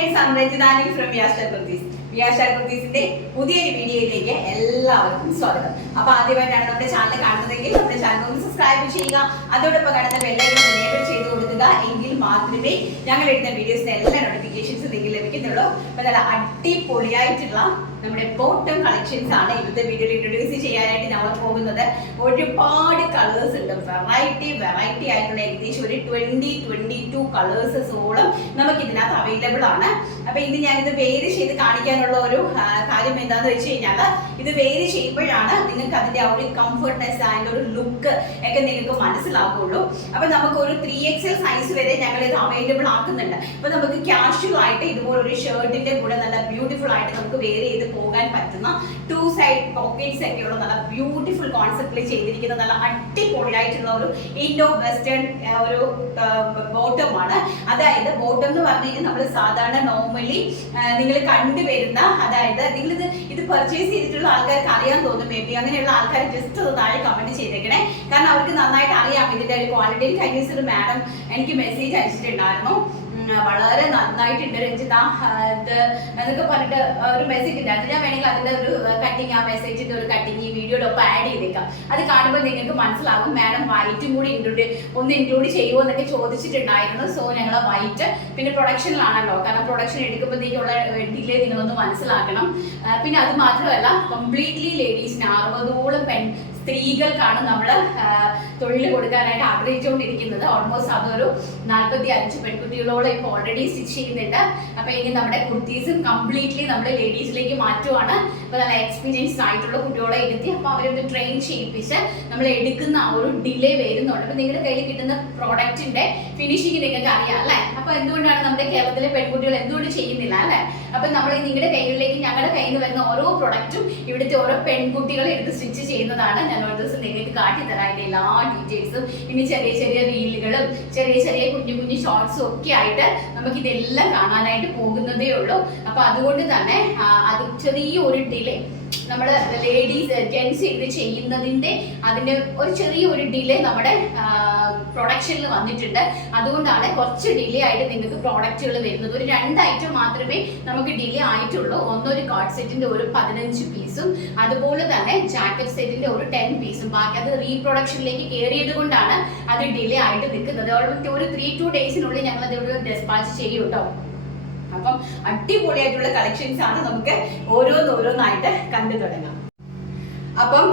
guys, I'm Rajidani from Vyashar Kurtis. Vyashar Kurtisന്റെ പുതിയൊരു വീഡിയോയിലേക്ക് എല്ലാവർക്കും സ്വാഗതം. അപ്പോൾ ആദ്യമായിട്ടാണ് നമ്മുടെ ചാനൽ കാണുന്നതെങ്കിൽ നമ്മുടെ ചാനൽ ഒന്ന് സബ്സ്ക്രൈബ് ചെയ്യുക. അതോടൊപ്പം കാണുന്ന ബെൽ ഐക്കൺ എനേബിൾ ചെയ്ത് കൊടുക്കുക. എങ്കിൽ മാത്രമേ ഞങ്ങൾ ഇടുന്ന വീഡിയോസിന്റെ എല്ലാ നോട്ടിഫിക്കേഷൻസ് നിങ്ങൾക്ക് ലഭിക്കുന്നുള്ളൂ. അപ്പോൾ നല്ല അടിപൊളിയായിട്ടുള്ള നമ്മുടെ ബോട്ടം കളക്ഷൻസ് ആണ് ഇന്നത്തെ വീഡിയോയിൽ ഇൻട്രൊഡ്യൂസ് ചെയ്യാനായിട്ട് നമ്മൾ പോകുന്നത്. ഒരുപാട് കളേഴ്സ് ഉണ്ട്, വെറൈറ്റി ആയിട്ടുള്ള ഏകദേശം ഒരു 22 കളേഴ്സോളം നമുക്ക് ഇതിനകത്ത് അവൈലബിൾ ആണ്. അപ്പൊ ഇത് ഞാനിത് വേര് ചെയ്ത് കാണിക്കാനുള്ള ഒരു കാര്യം എന്താന്ന് വെച്ച് കഴിഞ്ഞാൽ, ഇത് വേര് ചെയ്യുമ്പോഴാണ് നിങ്ങൾക്ക് അതിന്റെ ആ ഒരു കംഫർട്ട്നെസ് അതിന്റെ ഒരു ലുക്ക് ഒക്കെ നിങ്ങൾക്ക് മനസ്സിലാക്കുള്ളൂ. അപ്പൊ നമുക്ക് ഒരു 3XL സൈസ് വരെ ഞങ്ങൾ ഇത് അവൈലബിൾ ആക്കുന്നുണ്ട്. അപ്പൊ നമുക്ക് കാഷ്വൽ ആയിട്ട് ഇതുപോലെ ഒരു ഷർട്ടിന്റെ കൂടെ നല്ല ബ്യൂട്ടിഫുൾ ആയിട്ട് നമുക്ക് വേര് ചെയ്ത് പോകാൻ പറ്റുന്ന 2 സൈഡ് പോക്കറ്റ്സ് ഒക്കെയുള്ള നല്ല ബ്യൂട്ടിഫുൾ കോൺസെപ്റ്റിൽ ചെയ്തിരിക്കുന്ന നല്ല അടിപൊളിയായിട്ടുള്ള ഒരു ഇൻഡോ വെസ്റ്റേൺ ഒരു ബോട്ടം ആണ്. അതായത് ബോട്ടം എന്ന് പറഞ്ഞു കഴിഞ്ഞാൽ നമ്മൾ സാധാരണ നോർമലി നിങ്ങൾ കണ്ടുവരുന്ന, അതായത് നിങ്ങൾ ഇത് പർച്ചേസ് ചെയ്തിട്ടുള്ള ആൾക്കാർക്ക് അറിയാൻ തോന്നും. മേ ബി അങ്ങനെയുള്ള ആൾക്കാർ ജസ്റ്റ് അത് താഴെ കമന്റ് ചെയ്തേക്കണേ. കാരണം അവർക്ക് നന്നായിട്ട് അറിയാം ഇതിന്റെ ഒരു ക്വാളിറ്റി. കഴിഞ്ഞ ദിവസം ഒരു മാഡം എനിക്ക് മെസ്സേജ് അയച്ചിട്ടുണ്ടായിരുന്നു, വളരെ നന്നായിട്ടുണ്ട് രഞ്ജിത ഇത് എന്നൊക്കെ പറഞ്ഞിട്ട് ഒരു മെസ്സേജ് ഉണ്ടായിരുന്നു. ഞാൻ വേണമെങ്കിൽ അതിന്റെ ഒരു കട്ടിങ്, ആ മെസ്സേജിന്റെ ഒരു കട്ടിങ് ഈ വീഡിയോയുടെ ഒപ്പം ആഡ് ചെയ്തേക്കാം. അത് കാണുമ്പോൾ നിങ്ങൾക്ക് മനസ്സിലാവും മാഡം വൈറ്റും കൂടി ഇൻക്ലൂഡ് ചെയ്യുമോ എന്നൊക്കെ ചോദിച്ചിട്ടുണ്ടായിരുന്നു. സോ ഞങ്ങൾ വൈറ്റ്, പിന്നെ പ്രൊഡക്ഷനിലാണല്ലോ, കാരണം പ്രൊഡക്ഷൻ എടുക്കുമ്പോഴത്തേക്കുള്ള ഡിലേ നിങ്ങളൊന്ന് മനസ്സിലാക്കണം. പിന്നെ അത് മാത്രമല്ല, കംപ്ലീറ്റ്ലി ലേഡീസിന് 60ഓളം സ്ത്രീകൾക്കാണ് നമ്മൾ തൊഴിൽ കൊടുക്കാനായിട്ട് ആഗ്രഹിച്ചുകൊണ്ടിരിക്കുന്നത്. ഓൾമോസ്റ്റ് അതൊരു 45 പെൺകുട്ടികളോളം ഇപ്പോൾ ഓൾറെഡി സ്റ്റിച്ച് ചെയ്യുന്നുണ്ട്. അപ്പൊ ഇനി നമ്മുടെ കുർത്തീസും കംപ്ലീറ്റ്ലി നമ്മൾ ലേഡീസിലേക്ക് മാറ്റുവാണ്. അപ്പൊ നല്ല എക്സ്പീരിയൻസ്ഡ് ആയിട്ടുള്ള കുട്ടികളെ ഇരുത്തി അപ്പൊ അവരൊന്ന് ട്രെയിൻ ചെയ്യിപ്പിച്ച് നമ്മൾ എടുക്കുന്ന ആ ഒരു ഡിലേ വരുന്നുണ്ട്. അപ്പൊ നിങ്ങളുടെ കയ്യിൽ കിട്ടുന്ന പ്രോഡക്റ്റിന്റെ ഫിനിഷിങ് നിങ്ങൾക്ക് അറിയാം അല്ലെ. അപ്പൊ എന്തുകൊണ്ടാണ് നമ്മുടെ കേരളത്തിലെ പെൺകുട്ടികൾ എന്തുകൊണ്ട് ചെയ്യുന്നില്ല അല്ലെ? അപ്പൊ നമ്മൾ നിങ്ങളുടെ കൈകളിലേക്ക്, ഞങ്ങളുടെ കയ്യിൽ നിന്ന് വരുന്ന ഓരോ പ്രൊഡക്റ്റും ഇവിടുത്തെ ഓരോ പെൺകുട്ടികളെ എടുത്ത് സ്റ്റിച്ച് ചെയ്യുന്നതാണ്. ഞാൻ ഒരു ദിവസം നിങ്ങൾക്ക് കാട്ടിത്തരാം അതിന്റെ എല്ലാ ഡീറ്റെയിൽസും. ഇനി ചെറിയ റീലുകളും ചെറിയ കുഞ്ഞു ഷോർട്സും ഒക്കെ ആയിട്ട് നമുക്ക് ഇതെല്ലാം കാണാനായിട്ട് പോകുന്നതേ ഉള്ളൂ. അപ്പൊ അതുകൊണ്ട് തന്നെ അത് ചെറിയൊരു ഡിലേ നമ്മൾ ലേഡീസ് ജെന്റ്സ് ഇത് ചെയ്യുന്നതിന്റെ അതിന്റെ ഒരു ചെറിയൊരു ഡിലേ നമ്മുടെ പ്രൊഡക്ഷനിൽ വന്നിട്ടുണ്ട്. അതുകൊണ്ടാണ് കുറച്ച് ഡിലേ ആയിട്ട് നിങ്ങൾക്ക് പ്രോഡക്റ്റുകൾ വരുന്നത്. ഒരു 2 ഐറ്റം മാത്രമേ നമുക്ക് ഡിലേ ആയിട്ടുള്ളൂ. ഒന്നൊരു കോട്ട് സെറ്റിന്റെ ഒരു 15 പീസും അതുപോലെ തന്നെ ജാക്കറ്റ് സെറ്റിന്റെ ഒരു 10 പീസും. ബാക്കി അത് റീപ്രൊഡക്ഷനിലേക്ക് കയറിയത് കൊണ്ടാണ് അത് ഡിലേ ആയിട്ട് നിൽക്കുന്നത്. ഒരു 3-2 ഡേയ്സിനുള്ളിൽ ഞങ്ങൾ അത് ഡെസ്പാച്ച് ചെയ്യും കേട്ടോ. അപ്പം അടിപൊളിയായിട്ടുള്ള കളക്ഷൻസ് ആണ്. നമുക്ക് ഓരോന്നായിട്ട് കണ്ടു തുടങ്ങാം. അപ്പം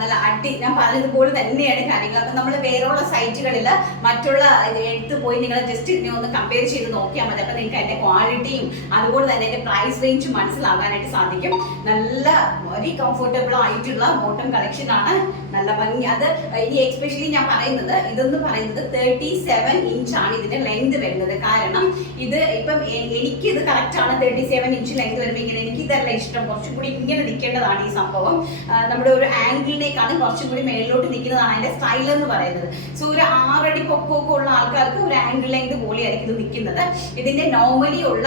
നല്ല ഞാൻ പറഞ്ഞതുപോലെ തന്നെയാണ് കാര്യങ്ങൾ. അപ്പം നമ്മൾ വേറെയുള്ള സൈറ്റുകളിൽ മറ്റുള്ള എടുത്ത് പോയി നിങ്ങൾ ജസ്റ്റ് ഇതിനെ ഒന്ന് കമ്പയർ ചെയ്ത് നോക്കിയാൽ മതി. അപ്പം നിങ്ങൾക്ക് അതിന്റെ ക്വാളിറ്റിയും അതുപോലെ തന്നെ അതിന്റെ പ്രൈസ് റേഞ്ചും മനസ്സിലാകാനായിട്ട് സാധിക്കും. നല്ല വെരി കംഫർട്ടബിൾ ആയിട്ടുള്ള ബോട്ടം കളക്ഷൻ ആണ്. നല്ല ഭംഗി. അത് ഇനി എക്സ്പെഷ്യലി ഞാൻ പറയുന്നത് ഇതെന്ന് പറയുന്നത് 37 ഇഞ്ചാണ് ഇതിന്റെ ലെങ്ത് വരുന്നത്. കാരണം ഇത് ഇപ്പം എനിക്ക് ഇത് കറക്റ്റ് ആണ്. 37 ഇഞ്ച് ലെങ്ത് വരുമ്പോൾ ഇങ്ങനെ എനിക്ക് ഇതല്ല ഇഷ്ടം. കുറച്ചും കൂടി ഇങ്ങനെ നിൽക്കേണ്ടതാണ് ഈ സംഭവം. നമ്മുടെ ഒരു ആംഗിളിനേക്കാണ് കുറച്ചും കൂടി മേളിലോട്ട് നിൽക്കുന്നതാണ് അതിന്റെ സ്റ്റൈൽ എന്ന് പറയുന്നത്. സോ ഒരു 6 അടി പൊക്കമൊക്കെ ഉള്ള ആൾക്കാർക്ക് ഒരു ആംഗിൾ ലെങ്ത് പോലെയായിരിക്കും ഇത് നിൽക്കുന്നത്. ഇതിന്റെ നോർമലി ഉള്ള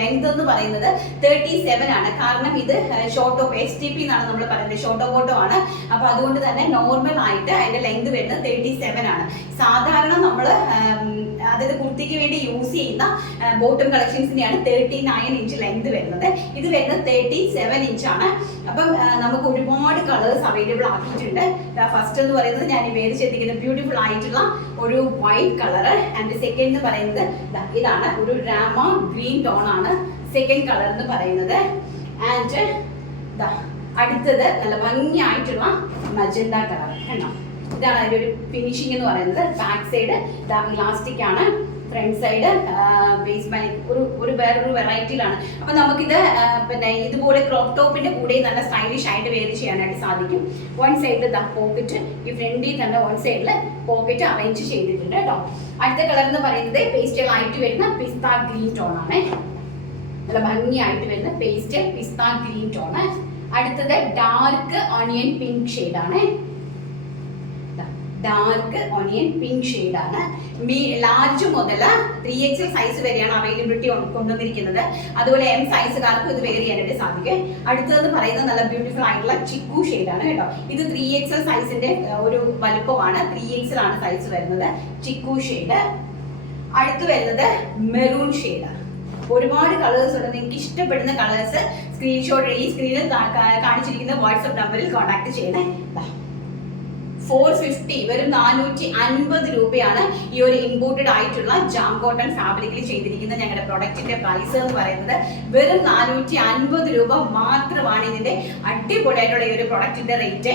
ലെങ്ത് എന്ന് പറയുന്നത് 37 ആണ്. കാരണം ഇത് ഷോർട്ട് ഓഫ് STP എന്നാണ് നമ്മൾ പറയുന്നത്, ഷോർട്ട് ഓഫ് ബോട്ടം ആണ്. അപ്പൊ അതുകൊണ്ട് തന്നെ നോർമൽ ആയിട്ട് അതിന്റെ ലെങ്ത് വരുന്നത് 37 ആണ്. സാധാരണ നമ്മൾ അതായത് കുർത്തിക്ക് വേണ്ടി യൂസ് ചെയ്യുന്ന ബോട്ടം കളക്ഷൻസിന്റെയാണ് 39 ഇഞ്ച് ലെങ്ത് വരുന്നത്. ഇത് വരുന്നത് 37 ഇഞ്ചാണ്. അപ്പം നമുക്ക് ഒരുപാട് കളേഴ്സ് അവൈലബിൾ ആക്കിയിട്ടുണ്ട്. ഫസ്റ്റ് എന്ന് പറയുന്നത് ഞാൻ വേറെ ചെയ്തിരിക്കുന്ന ബ്യൂട്ടിഫുൾ ആയിട്ടുള്ള ഒരു വൈറ്റ് കളർ. ആൻഡ് സെക്കൻഡ് എന്ന് പറയുന്നത് ഇതാണ്, ഒരു രാമ ഗ്രീൻ ടോൺ ആണ് സെക്കൻഡ് കളർ എന്ന് പറയുന്നത്. ആൻഡ് അടുത്തത് നല്ല ഭംഗിയായിട്ടുള്ള മജന്ത കളർ. കണ്ടോ, ഇതാണ് അതിന്റെ ഒരു ഫിനിഷിംഗ് എന്ന് പറയുന്നത്. ബാക്ക് സൈഡ് ഇലാസ്റ്റിക് ആണ്, ഫ്രണ്ട് സൈഡ് ബേസ് ബൈ ഒരു വേറൊരു വെറൈറ്റിയിലാണ്. അപ്പൊ നമുക്കിത് പിന്നെ ഇതുപോലെ ക്രോപ്പ് ടോപ്പിന്റെ കൂടെ നല്ല സ്റ്റൈലിഷ് ആയിട്ട് വെയർ ചെയ്യാനായിട്ട് സാധിക്കും. വൺ സൈഡിൽ പോക്കറ്റ്, ഈ ഫ്രണ്ടിൽ തന്നെ വൺ സൈഡിൽ പോക്കറ്റ് അറേഞ്ച് ചെയ്തിട്ടുണ്ട് കേട്ടോ. അടുത്ത കളർ എന്ന് പറയുന്നത് പേസ്റ്റൽ ആയിട്ട് വരുന്ന പിസ്ത ഗ്രീൻ ടോൺ ആണ്. നല്ല ഭംഗിയായിട്ട് വരുന്ന പേസ്റ്റൽ പിസ്ത ഗ്രീൻ ടോൺ. അടുത്തത് ഡാർക്ക് ഓണിയൻ പിങ്ക് ഷെയ്ഡാണ്. ഡാർക്ക് ഓണിയൻ പിങ്ക് ഷെയ്ഡാണ്. ലാർജ് മുതൽ 3XL സൈസ് വരെയാണ് അവൈലബിലിറ്റി കൊണ്ടുവന്നിരിക്കുന്നത്. അതുപോലെ M സൈസുകാർക്കും ഇത് വെയർ ചെയ്യാനായിട്ട് സാധിക്കും. അടുത്തതെന്ന് പറയുന്നത് നല്ല ബ്യൂട്ടിഫുൾ ആയിട്ടുള്ള ചിക്കു ഷെയ്ഡാണ് കേട്ടോ. ഇത് 3XL സൈസിന്റെ ഒരു വലുപ്പമാണ്. 3XL ആണ് സൈസ് വരുന്നത്. ചിക്കു ഷെയ്ഡ്. അടുത്ത് വരുന്നത് മെറൂൺ ഷെയ്ഡ്. ഒരുപാട് കളേഴ്സ് ഉണ്ട്. നിങ്ങൾക്ക് ഇഷ്ടപ്പെടുന്ന കളേഴ്സ് സ്ക്രീൻഷോട്ട് ഈ സ്ക്രീനിൽ കാണിച്ചിരിക്കുന്ന വാട്സ്ആപ്പ് നമ്പറിൽ കോൺടാക്ട് ചെയ്യണേ. 450 വെറും 450 രൂപയാണ് ഈ ഒരു ഇമ്പോർട്ടഡ് ആയിട്ടുള്ള ജാം കോട്ടൺ ഫാബ്രിക്കിൽ ചെയ്തിരിക്കുന്ന ഞങ്ങളുടെ പ്രൊഡക്റ്റിന്റെ പ്രൈസ് എന്ന് പറയുന്നത്. വെറും 450 രൂപ മാത്രമാണ് ഇതിന്റെ അടിപൊളിയായിട്ടുള്ള ഈ ഒരു പ്രൊഡക്റ്റിന്റെ റേറ്റ്.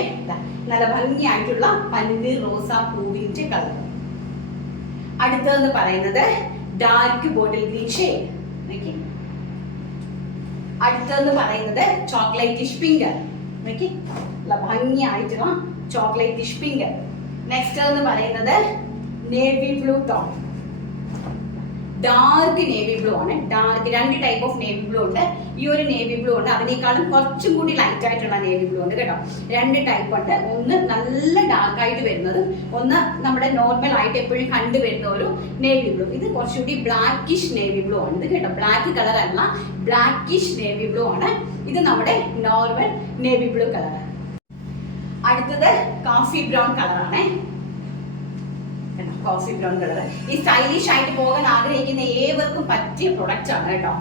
നല്ല ഭംഗിയായിട്ടുള്ള പന്നീർ റോസ പൂവിന്റെ കളർ. അടുത്തതെന്ന് പറയുന്നത് ഡാർക്ക് ബോട്ടിൽ ഗ്രീൻ ഷെയ്ഡ്. അടുത്തതെന്ന് പറയുന്നത് ചോക്ലേറ്റിഷ് പിങ്ക്. നല്ല ഭംഗിയായിട്ടുള്ള ചോക്ലേറ്റിഷ് പിങ്ക്. നെക്സ്റ്റ് എന്ന് പറയുന്നത് navy blue tone. Dark navy blue ആണ്. Dark 2 type of navy blue ഉണ്ട്. ഈ ഒരു നേവി ബ്ലൂ ഉണ്ട്, അതിനേക്കാളും കുറച്ചും കൂടി ലൈറ്റ് ആയിട്ടുള്ള നേവി ബ്ലൂ ഉണ്ട് കേട്ടോ. 2 ടൈപ്പ് ഉണ്ട്. ഒന്ന് നല്ല ഡാർക്ക് ആയിട്ട് വരുന്നതും ഒന്ന് നമ്മുടെ നോർമൽ ആയിട്ട് എപ്പോഴും കണ്ടുവരുന്ന ഒരു നേവി ബ്ലൂ. ഇത് കുറച്ചുകൂടി ബ്ലാക്കിഷ് നേവി ബ്ലൂ ആണ് ഇത് കേട്ടോ. ബ്ലാക്ക് കളർ അല്ല, ബ്ലാക്കിഷ് നേവി ബ്ലൂ ആണ്. ഇത് നമ്മുടെ നോർമൽ നേവി ബ്ലൂ കളർ. അടുത്തത് കോഫി ബ്രൗൺ കളറാണ്. കോഫി ബ്രൗൺ കളർ ഈ സ്റ്റൈലിഷ് ആയിട്ട് പോകാൻ ആഗ്രഹിക്കുന്ന ഏവർക്കും പറ്റിയ പ്രൊഡക്റ്റ് ആണ് കേട്ടോ.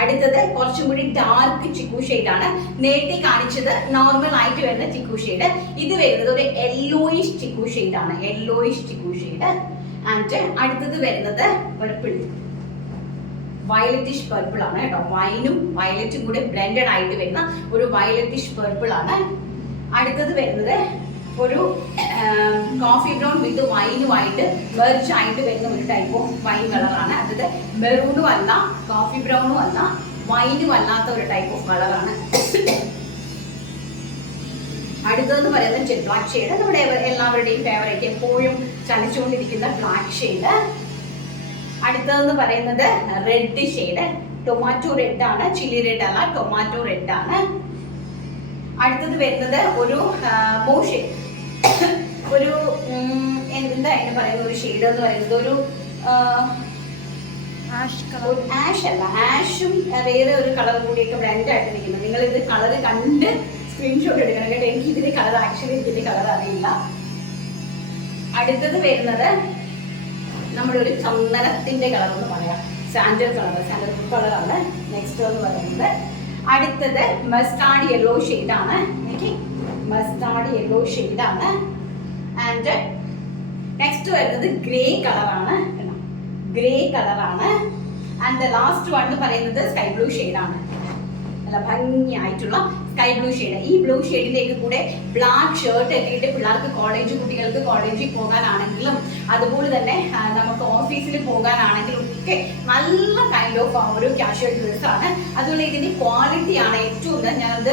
അടുത്തത് കുറച്ചും കൂടി ഡാർക്ക് ചിക്കു ഷെയ്ഡ് ആണ്. നേരത്തെ കാണിച്ചത് നോർമൽ ആയിട്ട് വരുന്ന ചിക്കു ഷെയ്ഡ്. ഇത് വരുന്നത് ഒരു യെല്ലോയിഷ് ചിക്കു ഷെയ്ഡ് ആണ്. Yellowish chikoo shade. ആൻഡ് അടുത്തത് വരുന്നത് പർപ്പിൾ, വയലറ്റിഷ് പർപ്പിൾ ആണ് കേട്ടോ. വൈനും വയലറ്റും കൂടെ ബ്ലെൻഡഡ് ആയിട്ട് വരുന്ന ഒരു വയലറ്റിഷ് പർപ്പിൾ ആണ്. അടുത്തത് വരുന്നത് ഒരു കോഫി ബ്രൗൺ വിത്ത് വൈനുമായിട്ട് മെർജ് ആയിട്ട് വരുന്ന ഒരു ടൈപ്പ് ഓഫ് വൈൻ കളറാണ്. അതായത് മെറൂണും അല്ല, കോഫി ബ്രൗണും അല്ല, വൈനും അല്ലാത്ത ഒരു ടൈപ്പ് ഓഫ് കളറാണ്. അടുത്തതെന്ന് പറയുന്നത് ജെറ്റ് ബ്ലാക്ക് ഷെയ്ഡ്. നമ്മുടെ എല്ലാവരുടെയും ഫേവറേറ്റ്, എപ്പോഴും ചലിച്ചുകൊണ്ടിരിക്കുന്ന ബ്ലാക്ക് ഷെയ്ഡ്. അടുത്തതെന്ന് പറയുന്നത് റെഡ് ഷെയ്ഡ്. ടൊമാറ്റോ റെഡ് ആണ്, ചില്ലി റെഡ് അല്ല, ടൊമാറ്റോ റെഡ് ആണ്. അടുത്തത് വരുന്നത് ഒരു മോഷ്, ഒരു എന്താ അതിന് പറയുന്ന ഒരു ഷെയ്ഡ് എന്ന് പറയുന്നത് ഒരു ആഷ് അല്ല, ആഷും വേറെ ഒരു കളർ കൂടിയൊക്കെ ബ്ലെൻഡ് ആയിട്ട് നിൽക്കുന്നത്. നിങ്ങൾ ഇത് കളർ കണ്ട് സ്ക്രീൻഷോട്ട് എടുക്കണം കേട്ടോ. എനിക്ക് ഇതിന്റെ കളർ ആക്ച്വലി ഇതിന്റെ കളർ അറിയില്ല. അടുത്തത് വരുന്നത് നമ്മുടെ ഒരു ചന്ദനത്തിന്റെ കളർ എന്ന് പറയാം, സാൻഡൽ കളർ, സാൻഡൽ കളറാണ്. നെക്സ്റ്റ് എന്ന് പറയുന്നത് അടുത്തത് മസ്റ്റാർഡ് യെല്ലോ ഷെയ്ഡ് ആണ്. മസ്റ്റാർഡ് യെല്ലോ ഷെയ്ഡ് ആണ്. ആൻഡ് നെക്സ്റ്റ് വരുന്നത് ഗ്രേ കളറാണ്. ഗ്രേ കളറാണ്. ആൻഡ് ലാസ്റ്റ് വൺ എന്ന് പറയുന്നത് സ്കൈ ബ്ലൂ ഷെയ്ഡ് ആണ്. നല്ല ഭംഗിയായിട്ടുള്ള സ്കൈ ബ്ലൂ ഷെയ്ഡ്. ഈ ബ്ലൂ ഷെയ്ഡിലേക്ക് കൂടെ ബ്ലാക്ക് ഷർട്ട് ഒക്കെ ഇട്ട് പിള്ളേർക്ക് കുട്ടികൾക്ക് കോളേജിൽ പോകാനാണെങ്കിലും അതുപോലെ തന്നെ നമുക്ക് ഓഫീസിൽ പോകാനാണെങ്കിലും ഒക്കെ നല്ല കൈൻഡ് ഓഫ് ഒരു കാഷ്വൽ ഡ്രസ് ആണ്. അതുപോലെ ഇതിന്റെ ക്വാളിറ്റി ആണ് ഏറ്റവും ഞാനത്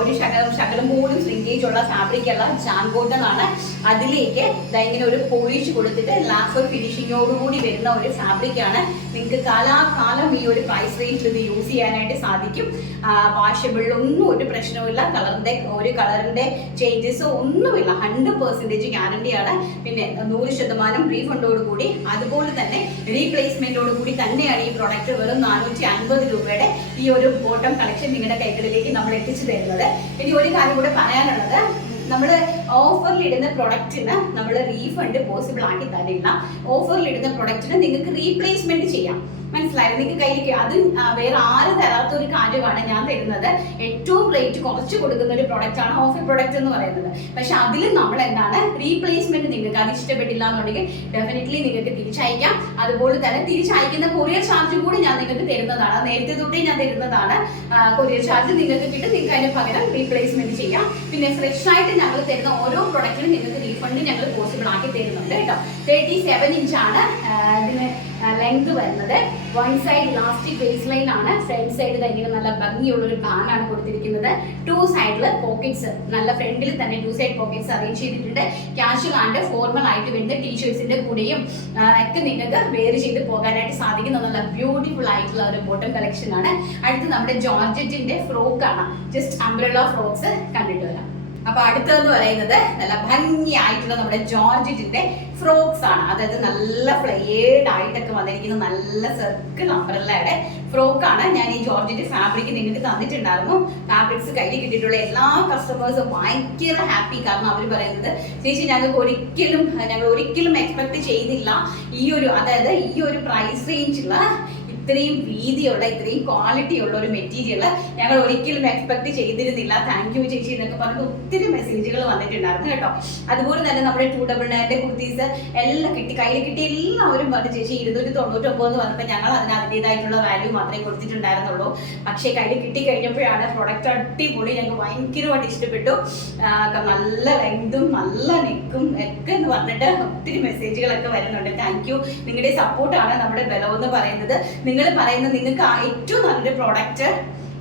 ഒരു ശകലം പോലും സ്ലിങ്കേജ് ഉള്ള ഫാബ്രിക് അല്ല, ജാം കോട്ടൺ ആണ്. അതിലേക്ക് ഇങ്ങനെ ഒരു പോളിഷ് കൊടുത്തിട്ട് ലാഫർ ഫിനിഷിങ്ങോടുകൂടി വരുന്ന ഒരു ഫാബ്രിക് ആണ്. നിങ്ങൾക്ക് കാലാകാലം ഈ ഒരു പ്രൈസ് റേഞ്ചിൽ ഇത് യൂസ് ചെയ്യാനായിട്ട് സാധിക്കും. വാഷബിൾ ഒന്നും ഒരു പ്രശ്നവുമില്ല. കളറിന്റെ ചേഞ്ചസ് ഒന്നുമില്ല. 100% ഗ്യാരണ്ടിയാണ്. പിന്നെ 100% റീഫണ്ടോട് കൂടി, അതുപോലെ തന്നെ റീപ്ലേസ്മെന്റോട് കൂടി തന്നെയാണ് ഈ പ്രൊഡക്റ്റ് വെറും 450 രൂപയുടെ ഈ ഒരു ബോട്ടം കളക്ഷൻ നിങ്ങളുടെ കൈകളിലേക്ക് നമ്മൾ എത്തിച്ചു തരുന്നത്. ഇനി ഒരു കാര്യം കൂടെ പറയാനുള്ളത്, നമ്മൾ ഓഫറിൽ ഇടുന്ന പ്രൊഡക്റ്റിന് നമ്മൾ റീഫണ്ട് പോസിബിൾ ആക്കി തരില്ല. ഓഫറിൽ ഇടുന്ന പ്രൊഡക്റ്റിന് നിങ്ങൾക്ക് റീപ്ലേസ്മെന്റ് ചെയ്യാം. മനസ്സിലായത്? നിങ്ങൾക്ക് കയ്യിലേക്ക് അത് വേറെ ആരും തരാത്ത ഒരു കാര്യമാണ് ഞാൻ തരുന്നത്. ഏറ്റവും റേറ്റ് കുറച്ച് കൊടുക്കുന്ന ഒരു പ്രൊഡക്റ്റ് ആണ് ഓഫർ പ്രൊഡക്റ്റ് എന്ന് പറയുന്നത്. പക്ഷെ അതിൽ നമ്മൾ എന്താണ് റീപ്ലേസ്മെന്റ്, നിങ്ങൾക്ക് അത് ഇഷ്ടപ്പെട്ടില്ല എന്നുണ്ടെങ്കിൽ ഡെഫിനറ്റ്ലി നിങ്ങൾക്ക് തിരിച്ചയക്കാം. അതുപോലെ തന്നെ തിരിച്ചയക്കുന്ന കൊറിയർ ചാർജും കൂടി ഞാൻ നിങ്ങൾക്ക് തരുന്നതാണ്. നേരത്തെ തൊട്ടേ ഞാൻ തരുന്നതാണ്. കൊറിയർ ചാർജ് നിങ്ങൾക്ക് കിട്ടും. നിങ്ങൾക്ക് അതിന് പകരം റീപ്ലേസ്മെന്റ് ചെയ്യാം. പിന്നെ ഫ്രഷ് ആയിട്ട് ഞങ്ങൾ തരുന്ന ഓരോ പ്രൊഡക്റ്റിനും നിങ്ങൾക്ക് റീഫണ്ട് ഞങ്ങൾ പോസിബിൾ ആക്കി തരുന്നുണ്ട് കേട്ടോ. 37 ഇഞ്ചാണ് ഇതിന് ലെങ്ത് വരുന്നത്. One side elastic base line ആണ്. ഫ്രണ്ട് സൈഡ് ഇങ്ങനെ നല്ല ഭംഗിയുള്ള ഒരു ബാഗ് ആണ് കൊടുത്തിരിക്കുന്നത്. 2 സൈഡില് പോക്കറ്റ്സ്, നല്ല ഫ്രണ്ടിൽ തന്നെ 2 സൈഡ് പോക്കറ്റ്സ് അറേഞ്ച് ചെയ്തിട്ടുണ്ട്. കാഷ്വൽ ആൻഡ് ഫോർമൽ ആയിട്ട് വരുന്ന ടീഷർട്സിന്റെ കൂടെയും ഒക്കെ നിങ്ങൾക്ക് വെയർ ചെയ്ത് പോകാനായിട്ട് സാധിക്കുന്ന നല്ല ബ്യൂട്ടിഫുൾ ആയിട്ടുള്ള ഒരു ബോട്ടം കളക്ഷൻ ആണ്. അടുത്ത് നമ്മുടെ ജോർജറ്റിന്റെ ഫ്രോക്ക് ആണ്. ജസ്റ്റ് അംബ്രല്ല ഫ്രോക്സ് കണ്ടിട്ട് വരാം. അപ്പൊ അടുത്തതെന്ന് പറയുന്നത് നല്ല ഭംഗിയായിട്ടുള്ള നമ്മുടെ ജോർജറ്റിന്റെ ഫ്രോക്സ് ആണ്. അതായത് നല്ല ഫ്ലെയർഡ് ആയിട്ടൊക്കെ വന്നിരിക്കുന്ന നല്ല സർക്കിൾ അംബ്രല്ലയുടെ ഫ്രോക്ക് ആണ്. ഞാൻ ഈ ജോർജറ്റ് ഫാബ്രിക് നിങ്ങൾക്ക് തന്നിട്ടുണ്ടായിരുന്നു. ഫാബ്രിക്സ് കയ്യിൽ കിട്ടിയിട്ടുള്ള എല്ലാ കസ്റ്റമേഴ്സും ഭയങ്കര ഹാപ്പി. കാരണം അവർ പറയുന്നത്, ചേച്ചി ഞങ്ങൾ ഒരിക്കലും എക്സ്പെക്ട് ചെയ്തില്ല ഈ ഒരു പ്രൈസ് റേഞ്ചിലുള്ള ഇത്രയും വീതിയുള്ള ഇത്രയും ക്വാളിറ്റി ഉള്ള ഒരു മെറ്റീരിയൽ ഞങ്ങൾ ഒരിക്കലും എക്സ്പെക്ട് ചെയ്തിരുന്നില്ല. താങ്ക് യു ചേച്ചി എന്നൊക്കെ പറഞ്ഞിട്ട് ഒത്തിരി മെസ്സേജുകൾ വന്നിട്ടുണ്ടായിരുന്നു കേട്ടോ. അതുപോലെ തന്നെ നമ്മുടെ 299 കുർത്തീസ് എല്ലാം കയ്യിൽ കിട്ടിയ എല്ലാവരും പറഞ്ഞു ചേച്ചി 299 എന്ന് പറഞ്ഞപ്പോൾ ഞങ്ങൾ അതിന് അതിൻ്റെതായിട്ടുള്ള വാല്യൂ മാത്രമേ കൊടുത്തിട്ടുണ്ടായിരുന്നുള്ളൂ. പക്ഷേ കയ്യിൽ കിട്ടി കഴിഞ്ഞപ്പോഴാണ് പ്രൊഡക്റ്റ് അടിപൊളി, ഞങ്ങൾക്ക് ഭയങ്കരമായിട്ട് ഇഷ്ടപ്പെട്ടു. നല്ല ലെങ്തും നല്ല നെക്കും ഒക്കെ എന്ന് പറഞ്ഞിട്ട് ഒത്തിരി മെസ്സേജുകളൊക്കെ വരുന്നുണ്ട്. Thank you. നിങ്ങളുടെ സപ്പോർട്ടാണ് നമ്മുടെ ബലം എന്ന് പറയുന്നത്. നിങ്ങൾ പറയുന്നത് നിങ്ങൾക്ക് ഏറ്റവും നല്ലൊരു പ്രോഡക്റ്റ്,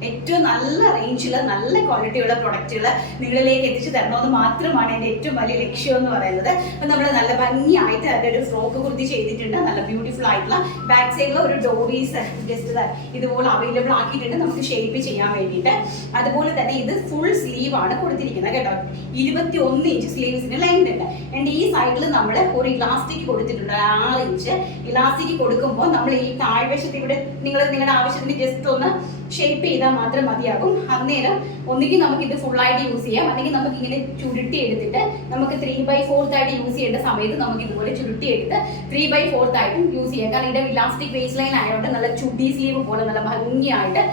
ഏറ്റവും നല്ല റേഞ്ചിൽ നല്ല ക്വാളിറ്റിയുള്ള പ്രൊഡക്റ്റുകൾ നിങ്ങളിലേക്ക് എത്തിച്ചു തരണമെന്ന് മാത്രമാണ് എൻ്റെ ഏറ്റവും വലിയ ലക്ഷ്യം എന്ന് പറയുന്നത്. അപ്പം നമ്മൾ നല്ല ഭംഗിയായിട്ട് അതിൻ്റെ ഒരു ഫ്രോക്ക് കുർത്തി ചെയ്തിട്ടുണ്ട്. നല്ല ബ്യൂട്ടിഫുൾ ആയിട്ടുള്ള ബാക്ക് സൈഡിൽ ഒരു ഡോറീസ് ജസ്റ്റ് ഇതുപോലെ അവൈലബിൾ ആക്കിയിട്ടുണ്ട് നമുക്ക് ഷേപ്പ് ചെയ്യാൻ വേണ്ടിയിട്ട്. അതുപോലെ തന്നെ ഇത് ഫുൾ സ്ലീവ് ആണ് കൊടുത്തിരിക്കുന്നത് കേട്ടോ. 21 ഇഞ്ച് സ്ലീവ്സിന് ലെങ്ത് ഉണ്ട്. ആൻഡ് ഈ സൈഡിൽ നമ്മൾ ഒരു ഇലാസ്റ്റിക് കൊടുത്തിട്ടുണ്ട് 6 ഇഞ്ച്. ഇലാസ്റ്റിക് കൊടുക്കുമ്പോൾ നമ്മൾ ഈ താഴ്വശത്ത് ഇവിടെ നിങ്ങളുടെ ആവശ്യത്തിന് ജസ്റ്റ് ഒന്ന് ഷേപ്പ് ചെയ്താൽ മാത്രം മതിയാകും. അന്നേരം ഒന്നുകിൽ നമുക്ക് ഇത് ഫുൾ ആയിട്ട് യൂസ് ചെയ്യാം, അല്ലെങ്കിൽ നമുക്ക് ഇങ്ങനെ ചുരുട്ടി എടുത്തിട്ട് നമുക്ക് 3/4 ആയിട്ട് യൂസ് ചെയ്യേണ്ട സമയത്ത് നമുക്ക് ഇതുപോലെ ചുരുട്ടി എടുത്ത് 3/4 ആയിട്ടും യൂസ് ചെയ്യാം. കാരണം ഇതിന്റെ ഇലാസ്റ്റിക് വേസ്റ്റ് ലൈൻ ആയതുകൊണ്ട് നല്ല ചുടി സ്ലീവ് പോലെ നല്ല ഭംഗിയായിട്ട്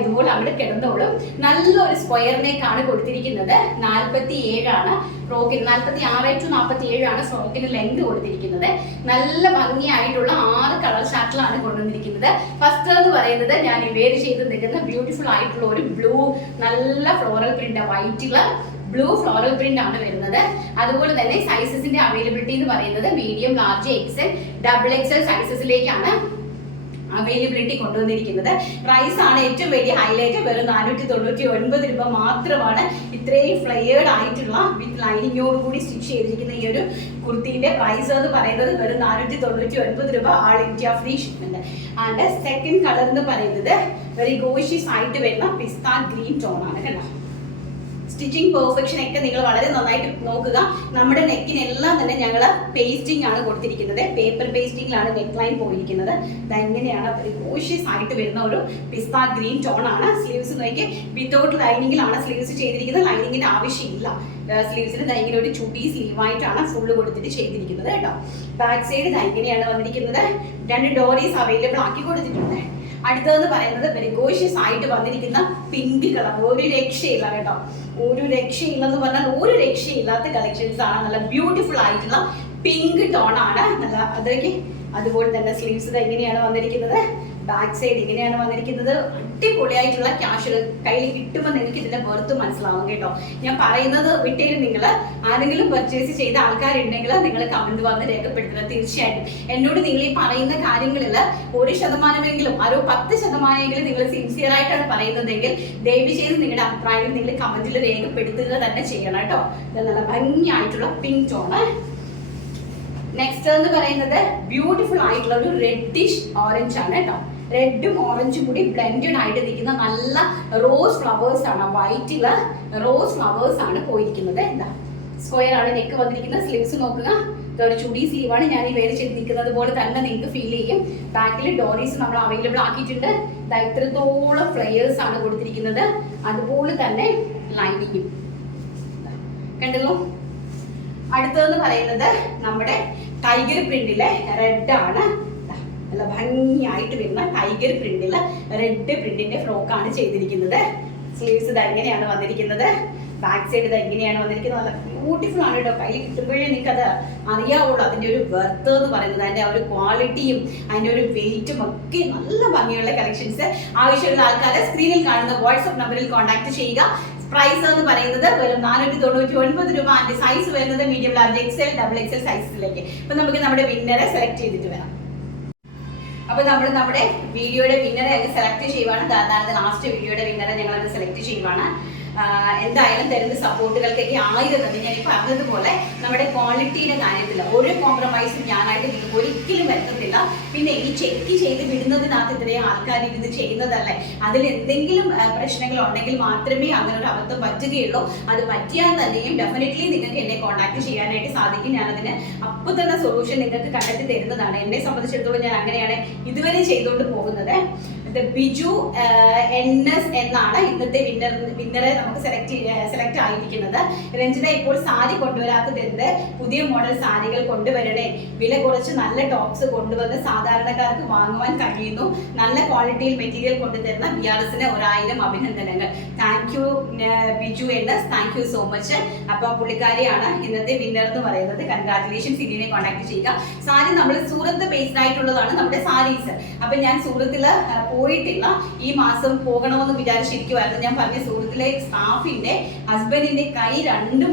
ഇതുപോലെ അവിടെ കിടന്നോളും. നല്ലൊരു സ്ക്വയർ നെക്ക് ആണ് കൊടുത്തിരിക്കുന്നത്. 47 ആണ് ഫ്രോക്കിന്, 46 to 47 ആണ് ഫ്രോക്കിന് ലെങ്ത് കൊടുത്തിരിക്കുന്നത്. നല്ല ഭംഗിയായിട്ടുള്ള 6 കളർ ഷാർട്ടിലാണ് കൊണ്ടുവന്നിരിക്കുന്നത്. ഫസ്റ്റ് എന്ന് പറയുന്നത് ഞാൻ ഇവേര് ചെയ്ത് നിൽക്കുന്ന ബ്യൂട്ടിഫുൾ ആയിട്ടുള്ള ഒരു ബ്ലൂ നല്ല ഫ്ലോറൽ പ്രിന്റ്, വൈറ്റില് ബ്ലൂ ഫ്ലോറൽ പ്രിന്റ് ആണ് വരുന്നത്. അതുപോലെ തന്നെ സൈസസിന്റെ അവൈലബിലിറ്റി എന്ന് പറയുന്നത് മീഡിയം, ലാർജ്, എക്സൽ, XXL സൈസസിലേക്കാണ് അവൈലബിലിറ്റി കൊണ്ടുവന്നിരിക്കുന്നത്. പ്രൈസ് ആണ് ഏറ്റവും വലിയ ഹൈലൈറ്റ്. വെറും 499 രൂപ മാത്രമാണ്. ഇത്രയും ഫ്ലെയേർഡ് ആയിട്ടുള്ള വിത്ത് ലൈനിങ്ങോട് കൂടി സ്റ്റിച്ച് ചെയ്തിരിക്കുന്ന ഈ ഒരു കുർത്തിന്റെ പ്രൈസ് എന്ന് പറയുന്നത് വെറും 499 രൂപ. All India free shipment. And second colour എന്ന് പറയുന്നത് വെരി ഗോഷ്യസ് ആയിട്ട് വരുന്ന പിസ്ത ഗ്രീൻ ടോൺ ആണ് കേട്ടോ. സ്റ്റിച്ചിങ് പെർഫെക്ഷൻ ഒക്കെ നിങ്ങൾ വളരെ നന്നായിട്ട് നോക്കുക. നമ്മുടെ നെക്കിനെല്ലാം തന്നെ ഞങ്ങൾ പേസ്റ്റിംഗ് ആണ് കൊടുത്തിരിക്കുന്നത്. പേപ്പർ പേസ്റ്റിംഗിലാണ് നെക്ക് ലൈൻ പോയിരിക്കുന്നത്. ഇതെങ്ങനെയാണ് ഗോഷ്യസ് ആയിട്ട് വരുന്ന ഒരു പിസ്ത ഗ്രീൻ ടോൺ ആണ്. സ്ലീവ്സ് നോക്കി വിത്തൗട്ട് ലൈനിങ്ങിലാണ് സ്ലീവ്സ് ചെയ്തിരിക്കുന്നത്. ലൈനിങ്ങിന്റെ ആവശ്യമില്ല. സ്ലീവ്സിന് ഇങ്ങനെ ഒരു ചുടി സ്ലീവായിട്ടാണ് ഫുള്ള് കൊടുത്തിട്ട് ചെയ്തിരിക്കുന്നത് കേട്ടോ. ബാക്ക് സൈഡ് ഇതെങ്ങനെയാണ് വന്നിരിക്കുന്നത്. 2 ഡോറീസ് അവൈലബിൾ ആക്കി കൊടുത്തിട്ടുണ്ട്. അടുത്തതെന്ന് പറയുന്നത് വെരി ഗോഷ്യസ് ആയിട്ട് വന്നിരിക്കുന്ന പിങ്ക് കളർ. ഒരു രക്ഷയില്ല കേട്ടോ, ഒരു രക്ഷയില്ലെന്ന് പറഞ്ഞാൽ ഒരു രക്ഷയില്ലാത്ത കളക്ഷൻസ് ആണ്. നല്ല ബ്യൂട്ടിഫുൾ ആയിട്ടുള്ള പിങ്ക് ടോൺ ആണ്. നല്ല അതൊക്കെ അതുപോലെ തന്നെ സ്ലീവ്സ് എങ്ങനെയാണ് വന്നിരിക്കുന്നത്. ബാക്ക് സൈഡ് ഇങ്ങനെയാണ് വന്നിരിക്കുന്നത്. അടിപൊളിയായിട്ടുള്ള ക്യാഷ് കയ്യിൽ കിട്ടുമ്പോൾ നിങ്ങൾക്ക് ഇതിന്റെ ബർത്ത് മനസ്സിലാവും കേട്ടോ. ഞാൻ പറയുന്നത് വിട്ടേരും. നിങ്ങൾ ആരെങ്കിലും പർച്ചേസ് ചെയ്ത ആൾക്കാരുണ്ടെങ്കിൽ നിങ്ങൾ കമന്റ് വന്ന് രേഖപ്പെടുത്തുക. തീർച്ചയായിട്ടും എന്നോട് നിങ്ങൾ ഈ പറയുന്ന കാര്യങ്ങളിൽ 1% ഒരു 10% നിങ്ങൾ സിൻസിയർ ആയിട്ടാണ് പറയുന്നതെങ്കിൽ ദയവ് ചെയ്ത് നിങ്ങളുടെ അഭിപ്രായങ്ങൾ നിങ്ങൾ കമന്റിൽ രേഖപ്പെടുത്തുക തന്നെ ചെയ്യണം കേട്ടോ. ഇത് നല്ല ഭംഗിയായിട്ടുള്ള പിങ്ക് ടോണ്. നെക്സ്റ്റ് എന്ന് പറയുന്നത് ബ്യൂട്ടിഫുൾ ആയിട്ടുള്ള ഒരു റെഡിഷ് ഓറഞ്ച് ആണ് കേട്ടോ. റെഡും ഓറഞ്ചും കൂടി ബ്ലെൻഡഡ് ആയിട്ട് നിൽക്കുന്ന നല്ല റോസ് ഫ്ലവേഴ്സ് ആണ്. വൈറ്റില് റോസ് ഫ്ലവേഴ്സ് ആണ് പോയിരിക്കുന്നത്. എന്താ സ്ക്വയർ ആണ് നെക്ക് വന്നിരിക്കുന്നത്. സ്ലീവ്സ് നോക്കുക, ഇതൊരു ചുടി സ്ലീവാണ്. ഞാൻ ഈ വേറെ ചെയ്ത് നിൽക്കുന്നത് പോലെ തന്നെ നിങ്ങൾക്ക് ഫീൽ ചെയ്യും. ബാക്കിൽ ഡോറീസ് നമ്മൾ അവൈലബിൾ ആക്കിയിട്ടുണ്ട്. ഇത്രത്തോളം ഫ്ലെയേഴ്സ് ആണ് കൊടുത്തിരിക്കുന്നത്. അതുപോലെ തന്നെ ലൈനിങ്ങും കണ്ടല്ലോ. അടുത്തതെന്ന് പറയുന്നത് നമ്മുടെ ടൈഗർ പ്രിന്റിലെ റെഡ് ആണ്. നല്ല ഭംഗിയായിട്ട് വരുന്ന ടൈഗർ പ്രിന്റില് റെഡ് പ്രിന്റിന്റെ ഫ്രോക്കാണ് ചെയ്തിരിക്കുന്നത്. സ്ലീവ്സ് ഇതെങ്ങനെയാണ് വന്നിരിക്കുന്നത്. ബാക്ക് സൈഡ് ഇതെങ്ങനെയാണ് വന്നിരിക്കുന്നത്. നല്ല ബ്യൂട്ടിഫുൾ ആണ് കേട്ടോ. കയ്യിൽ കിട്ടുമ്പോഴേ നിങ്ങൾക്ക് അത് അറിയാവുള്ളൂ അതിന്റെ ഒരു വെർത്ത് എന്ന് പറയുന്നത്. അതിന്റെ ആ ഒരു ക്വാളിറ്റിയും അതിന്റെ ഒരു വെയിറ്റും ഒക്കെ നല്ല ഭംഗിയുള്ള കളക്ഷൻസ്. ആവശ്യമുള്ള ആൾക്കാരെ സ്ക്രീനിൽ കാണുന്ന വാട്സ്ആപ്പ് നമ്പറിൽ കോൺടാക്ട് ചെയ്യുക. പ്രൈസ് എന്ന് പറയുന്നത് വെറും 499 രൂപ. അതിന്റെ സൈസ് വരുന്നത് മീഡിയം, ലാർജ്, XL, XXL സൈസിലേക്ക്. അപ്പൊ നമുക്ക് നമ്മുടെ വിന്നറെ സെലക്ട് ചെയ്തിട്ട് വരാം. അപ്പൊ നമ്മൾ നമ്മുടെ വീഡിയോയുടെ വിന്നറെ സെലക്ട് ചെയ്യുവാണ്. അതാണ് ലാസ്റ്റ് വീഡിയോയുടെ വിന്നറെ ഞങ്ങളത് സെലക്ട് ചെയ്യുവാണ്. എന്തായാലും തരുന്ന സപ്പോർട്ടുകൾക്കൊക്കെ 1000 നന്ദി. ഞാൻ ഈ പറഞ്ഞതുപോലെ നമ്മുടെ ക്വാളിറ്റിയുടെ കാര്യത്തിൽ ഒരു കോംപ്രമൈസും ഞാനായിട്ട് നിങ്ങൾക്ക് ഒരിക്കലും വരുത്തുന്നില്ല. പിന്നെ ഈ ചെക്ക് ചെയ്ത് വിടുന്നതിനകത്ത് ഇത്രയും ആൾക്കാർ ഇരുന്ന് ചെയ്യുന്നതല്ലേ, അതിൽ എന്തെങ്കിലും പ്രശ്നങ്ങൾ ഉണ്ടെങ്കിൽ മാത്രമേ അങ്ങനെ ഒരു അബദ്ധം പറ്റുകയുള്ളൂ. അത് പറ്റിയാൽ തന്നെയും ഡെഫിനറ്റ്ലി നിങ്ങൾക്ക് എന്നെ കോൺടാക്ട് ചെയ്യാനായിട്ട് സാധിക്കും. ഞാനതിന് അപ്പോൾ തന്നെ സൊല്യൂഷൻ നിങ്ങൾക്ക് കണ്ടെത്തി തരുന്നതാണ്. എന്നെ സംബന്ധിച്ചിടത്തോളം ഞാൻ അങ്ങനെയാണ് ഇതുവരെ ചെയ്തുകൊണ്ട് പോകുന്നത്. ബിജു NS എന്നാണ് ഇന്നത്തെ വിന്നറെ നമുക്ക് സെലക്ട് ആയിരിക്കുന്നത്. രഞ്ജിത ഇപ്പോൾ സാരി കൊണ്ടുവരാത്തത് എന്ത്? പുതിയ മോഡൽ സാരികൾ കൊണ്ടുവരണേ, വില കുറച്ച് നല്ല ടോപ്സ് കൊണ്ടുവന്ന് സാധാരണക്കാർക്ക് വാങ്ങുവാൻ കഴിയുന്നു, നല്ല ക്വാളിറ്റിയിൽ മെറ്റീരിയൽ കൊണ്ടുതരുന്ന BRSന് 1000 അഭിനന്ദനങ്ങൾ. Thank you Biju NS, thank you so much. അപ്പൊ പുള്ളിക്കാരിയാണ് ഇന്നത്തെ വിന്നർ എന്ന് പറയുന്നത്. കൺഗ്രാറ്റുലേഷൻസ്. ഇതിനെ കോൺടാക്ട് ചെയ്യുക. സാരി നമ്മൾ സൂറത്ത് ബേസ്ഡ് ആയിട്ടുള്ളതാണ് നമ്മുടെ സാരീസ്. അപ്പൊ ഞാൻ സൂറത്തില് പോയിട്ടില്ല, ഈ മാസം പോകണമെന്ന് വിചാരിച്ചിരിക്കുവായിരുന്നു. ഞാൻ പറഞ്ഞ സൂറത്തിലെ സ്റ്റാഫിന്റെ ഹസ്ബൻഡിന്റെ കൈ രണ്ടും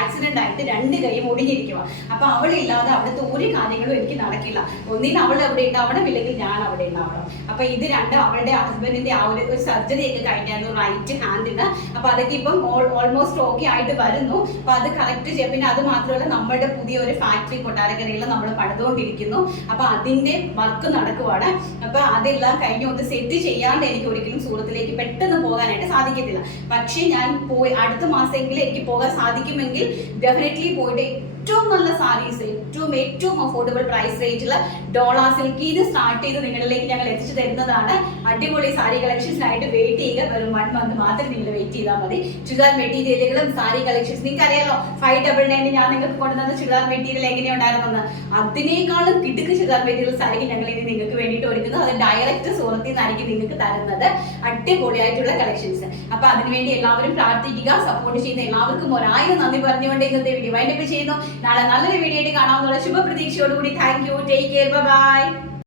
ആക്സിഡന്റ് ആയിട്ട് 2 കൈയും ഒടിഞ്ഞിരിക്കുക. അപ്പൊ അവളില്ലാതെ അവിടുത്തെ ഒരു കാര്യങ്ങളും എനിക്ക് നടക്കില്ല. ഒന്നിൽ അവൾ അവിടെ ഉണ്ടാവണം, ഇല്ലെങ്കിൽ ഞാൻ അവിടെ ഉണ്ടാവണം. അപ്പൊ ഇത് രണ്ടും അവളുടെ ഹസ്ബൻഡിന്റെ ആ ഒരു സർജറി ഒക്കെ കഴിഞ്ഞായിരുന്നു റൈറ്റ് ഹാൻഡിന്. അപ്പൊ അതൊക്കെ ഇപ്പം ഓൾമോസ്റ്റ് ഓക്കെ ആയിട്ട് വരുന്നു. അപ്പൊ അത് കറക്റ്റ് ചെയ്യാം. പിന്നെ അത് മാത്രമല്ല, നമ്മുടെ പുതിയ ഒരു ഫാക്ടറി കൊട്ടാരക്കരയിൽ നമ്മൾ പണിതുകൊണ്ടിരിക്കുന്നു. അപ്പൊ അതിന്റെ വർക്ക് നടക്കുവാണ്. അപ്പൊ അതെല്ലാം കഴിഞ്ഞ് ഒന്ന് സെറ്റ് ചെയ്യാണ്ട് എനിക്ക് ഒരിക്കലും സൂറത്തിലേക്ക് പെട്ടെന്ന് പോകാനായിട്ട് സാധിക്കത്തില്ല. പക്ഷെ ഞാൻ പോയി അടുത്ത മാസമെങ്കിലും എനിക്ക് പോകാൻ സാധിക്കുമെങ്കിൽ ഡെഫിനറ്റ്ലി പോയിട്ട് ഏറ്റവും നല്ല സാരീസ്, ഏറ്റവും അഫോർഡബിൾ പ്രൈസ് റേഞ്ചിൽ ഡോള സിൽക്കിന്ന് സ്റ്റാർട്ട് ചെയ്ത് നിങ്ങളിലേക്ക് ഞങ്ങൾ എത്തിച്ചു തരുന്നതാണ്. അടിപൊളി സാരി കളക്ഷൻസിനായിട്ട് വെയിറ്റ് ചെയ്യുക. വെറും 1 മന്ത് മാത്രം നിങ്ങൾ വെയിറ്റ് ചെയ്താൽ മതി. ചുരിദാർ മെറ്റീരിയലുകളും സാരി കളക്ഷൻസ് നിങ്ങൾക്ക് അറിയാലോ. 599 ഞാൻ നിങ്ങൾക്ക് കൊണ്ടുവന്ന ചുരിദാർ മെറ്റീരിയൽ എങ്ങനെയുണ്ടായിരുന്നെന്ന്, അതിനേക്കാളും കിടുക്ക് ചുരിദാർ മെറ്റീരിയൽസ് ആയിരിക്കും ഞങ്ങൾ ഇനി നിങ്ങൾക്ക് വേണ്ടിയിട്ട് ഒരുക്കുന്നത്. അത് ഡയറക്റ്റ് സൂറത്തിൽ നിന്നായിരിക്കും നിങ്ങൾക്ക് തരുന്നത്. അടിപൊളിയായിട്ടുള്ള കളക്ഷൻസ്. അപ്പൊ അതിനുവേണ്ടി എല്ലാവരും പ്രാർത്ഥിക്കുക. സപ്പോർട്ട് ചെയ്യുന്ന എല്ലാവർക്കും 1000 നന്ദി പറഞ്ഞുകൊണ്ട് ഇന്നത്തെ വീഡിയോ വൈൻഡപ്പ് ചെയ്യുന്നു. നാളെ നല്ലൊരു വീഡിയോ ആയിട്ട് കാണാമെന്നുള്ള ശുഭപ്രതീക്ഷയോടുകൂടി thank you. Take care. By.